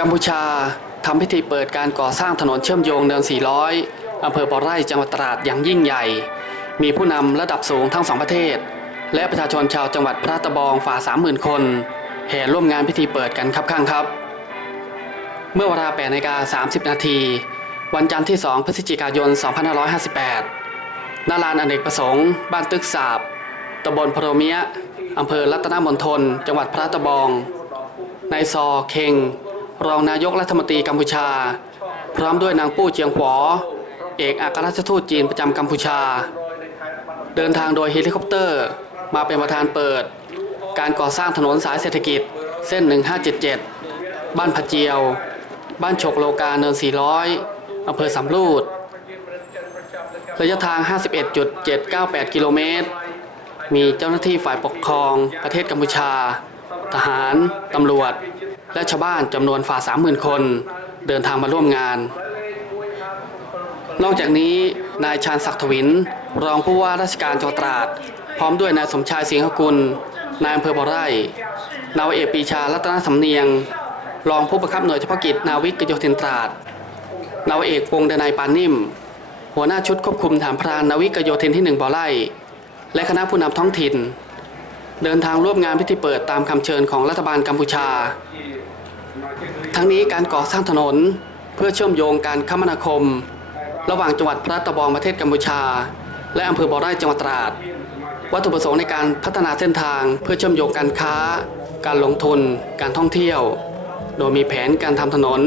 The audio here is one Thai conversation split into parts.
กัมพูชาทำพิธีเปิดการก่อสร้างถนนเชื่อมโยงเนิน 400 อำเภอบ่อไร่จังหวัดตราดอย่างยิ่งใหญ่ มีผู้นำระดับสูงทั้งสองประเทศ และประชาชนชาวจังหวัดพระตะบองฝ่า 30,000 คน แห่ร่วมงานพิธีเปิดกันครับข้างครับ เมื่อเวลา8นาฬิกา30 นาที วันจันทร์ที่ 2 พฤศจิกายน 2558ณลานอเนกประสงค์ บ้านตึกสาบตำบลพรเมียอำเภอรัตนมณฑลจังหวัดพระตะบองนายซอเคง รองนายกรัฐมนตรีกัมพูชา พร้อมด้วยนางปู้เจียงหวอเอกอัครราชทูตจีนประจำกัมพูชา เดินทางโดยเฮลิคอปเตอร์ มาเป็นประธานเปิด การก่อสร้างถนนสายเศรษฐกิจเส้น 1577 บ้านพะเจียว บ้านโฉกโลกาเนิน 400 อำเภอสำรูดระยะทาง 51.798 กิโลเมตร มีเจ้าหน้าที่ฝ่ายปกครองประเทศกัมพูชา ทหาร ตำรวจ และชาวบ้านจำนวนฝ่า30,000คนเดินทางมาร่วมงาน นอกจากนี้นายชาญศักดิ์ถวิน รองผู้ว่าราชการจังหวัดตราด พร้อมด้วยนายสมชายสิงหกุล นายอำเภอบ่อไร่ นาวเอกปีชารัตนสำเนียง รองผู้บังคับหน่วยเฉพาะกิจนาวิกโยธินตราด นาวเอกวงศ์ดนายปานนิ่ม หัวหน้าชุดควบคุมฐานพรานนาวิกโยธินที่หนึ่งบ่อไร่ และคณะผู้นำท้องถิ่น เดินทางร่วมงานพิธีเปิดตามคำเชิญของรัฐบาลกัมพูชา ทั้งนี้การก่อสร้างถนนเพื่อเชื่อมโยงการคมนาคม ระหว่างจังหวัดพระตะบองประเทศกัมพูชา และอำเภอบ่อไร่จังหวัดตราด วัตถุประสงค์ในการพัฒนาเส้นทางเพื่อเชื่อมโยงการค้า การลงทุน การท่องเที่ยว โดยมีแผนการทำถนน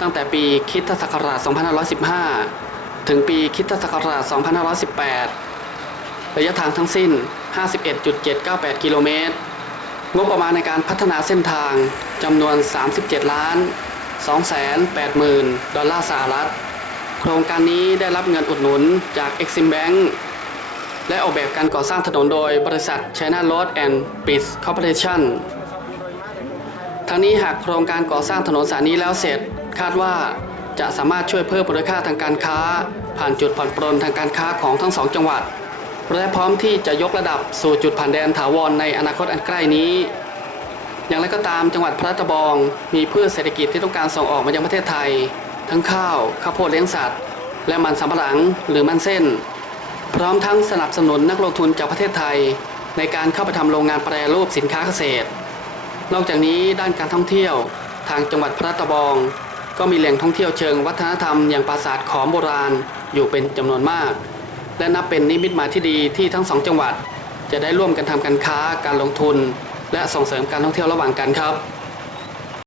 ตั้งแต่ปีคริสตศักราช 2515 ถึงปีคริสตศักราช 2518 ระยะทางทั้งสิ้น 51.798 กิโลเมตร งบประมาณในการพัฒนาเส้นทางจำนวน 37 ล้าน 280,000 ดอลลาร์สหรัฐ โครงการนี้ได้รับเงินอุดหนุนจาก Exim Bank และออกแบบการก่อสร้างถนนโดยบริษัท China Road and Bridge Corporation ทั้งนี้หากโครงการก่อสร้างถนนสายนี้แล้วเสร็จ คาดว่าจะสามารถช่วยเพิ่มมูลค่าทางการค้า ผ่านจุดผ่อนปรนทางการค้าของทั้งสองจังหวัด และพร้อมที่จะยกระดับสู่จุดผ่านแดนถาวรในอนาคตอันใกล้นี้ อย่างไรก็ตามจังหวัดพระตะบองมีพืชเศรษฐกิจที่ต้องการส่งออกมายังประเทศไทย ทั้งข้าวข้าวโพดเลี้ยงสัตว์ และมันสำปะหลังหรือมันเส้น พร้อมทั้งสนับสนุนนักลงทุนจากประเทศไทย ในการเข้าไปทำโรงงานแปรรูปสินค้าเกษตร นอกจากนี้ด้านการท่องเที่ยว ทางจังหวัดพระตะบอง ก็มีแหล่งท่องเที่ยวเชิงวัฒนธรรมอย่างปราสาทขอมโบราณอยู่เป็นจำนวนมาก และนับเป็นนิมิตหมายที่ดีที่ทั้งสองจังหวัด จะได้ร่วมกันทำการค้าการลงทุน และส่งเสริมการท่องเที่ยวระหว่างกันครับ